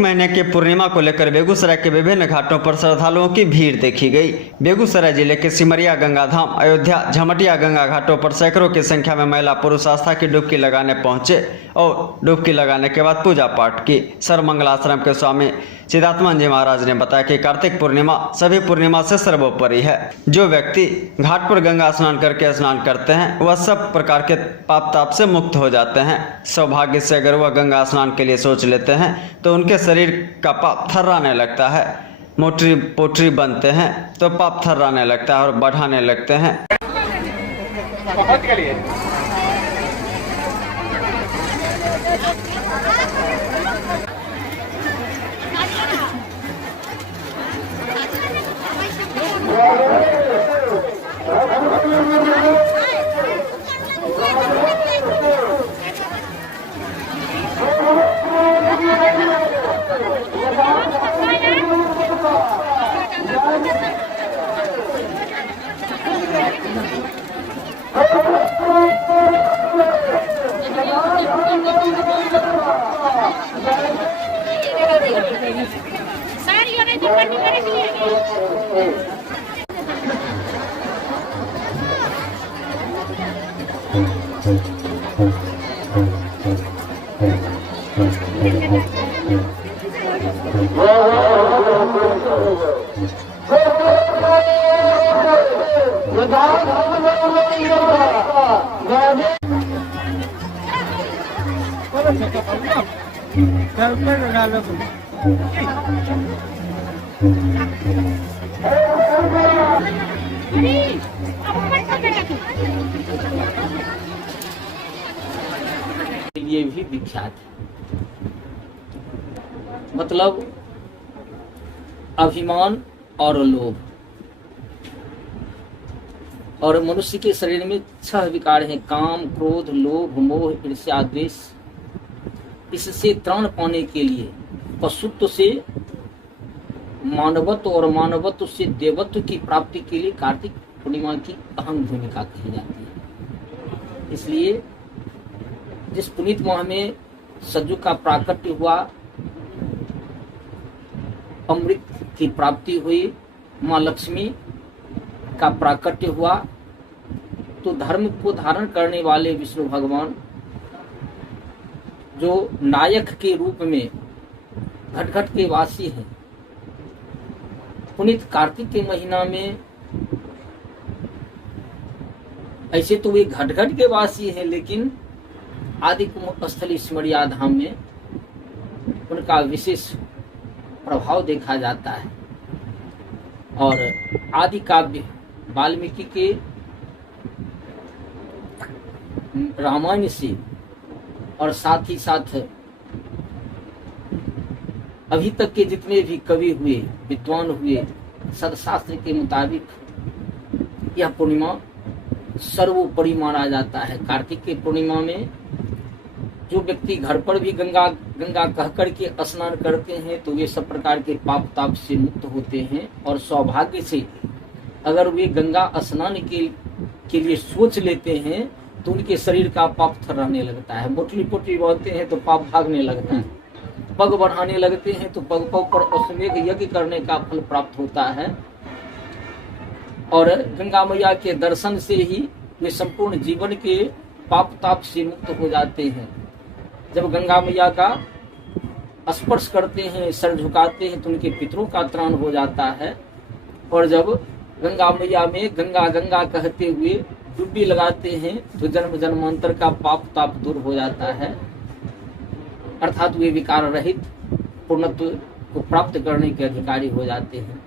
महीने की पूर्णिमा को लेकर बेगूसराय के विभिन्न घाटों पर श्रद्धालुओं की भीड़ देखी गई। बेगूसराय जिले के सिमरिया गंगा धाम, अयोध्या, झमटिया गंगा घाटों पर सैकड़ों की संख्या में महिला पुरुष आस्था की डुबकी लगाने पहुंचे और डुबकी लगाने के बाद पूजा पाठ की। सर्वमंगलाश्रम के स्वामी चिदात्मा जी महाराज ने बताया कि कार्तिक पूर्णिमा सभी पूर्णिमा से सर्वोपरि है। जो व्यक्ति घाट पर गंगा स्नान करके स्नान करते हैं वह सब प्रकार के पाप ताप से मुक्त हो जाते हैं। सौभाग्य से अगर वह गंगा स्नान के लिए सोच लेते हैं तो उनके शरीर का पाप थर्राने लगता है। मोटरी पोटरी बनते हैं तो पाप थर्राने लगता है और बढ़ाने लगते हैं। लिए भी विख्यात है। मतलब अभिमान और लोभ, और मनुष्य के शरीर में 6 विकार हैं: काम, क्रोध, लोभ, मोह, ईर्ष्या, द्वेष। इससे त्राण पाने के लिए पशुत्व से मानवत्व और मानवत्व से देवत्व की प्राप्ति के लिए कार्तिक पूर्णिमा की अहम भूमिका कही जाती है। इसलिए जिस पुनीत माह में सज्जु का प्राकट्य हुआ, अमृत की प्राप्ति हुई, माँ लक्ष्मी का प्राकट्य हुआ, तो धर्म को धारण करने वाले विष्णु भगवान जो नायक के रूप में घट घट के वासी हैं, पुनीत कार्तिक के महीना में ऐसे तो वे घट घट के वासी हैं, लेकिन आदि कुंभ सिमरिया धाम में उनका विशेष प्रभाव देखा जाता है। और आदि काव्य वाल्मीकि के रामायण से और साथ ही साथ अभी तक के जितने भी कवि हुए, विद्वान हुए, सदशास्त्र के मुताबिक यह पूर्णिमा सर्वोपरि माना जाता है। कार्तिक के पूर्णिमा में जो व्यक्ति घर पर भी गंगा कह करके स्नान करते हैं तो वे सब प्रकार के पाप ताप से मुक्त होते हैं। और सौभाग्य से अगर वे गंगा स्नान के लिए सोच लेते हैं तो उनके शरीर का पाप थर्राने लगता है। मोटरी पोटरी बढ़ते हैं तो पाप भागने लगता है। पग बढ़ाने लगते हैं तो पग पर अश्वमेघ यज्ञ करने का फल प्राप्त होता है। और गंगा मैया के दर्शन से ही वे संपूर्ण जीवन के पाप ताप से मुक्त हो जाते हैं। जब गंगा मैया का स्पर्श करते हैं, सर झुकाते हैं, तो उनके पितरों का त्राण हो जाता है। और जब गंगा मैया में गंगा गंगा कहते हुए डुबकी लगाते हैं तो जन्म जन्मांतर का पाप ताप दूर हो जाता है, अर्थात वे विकार रहित पूर्णत्व को प्राप्त करने के अधिकारी हो जाते हैं।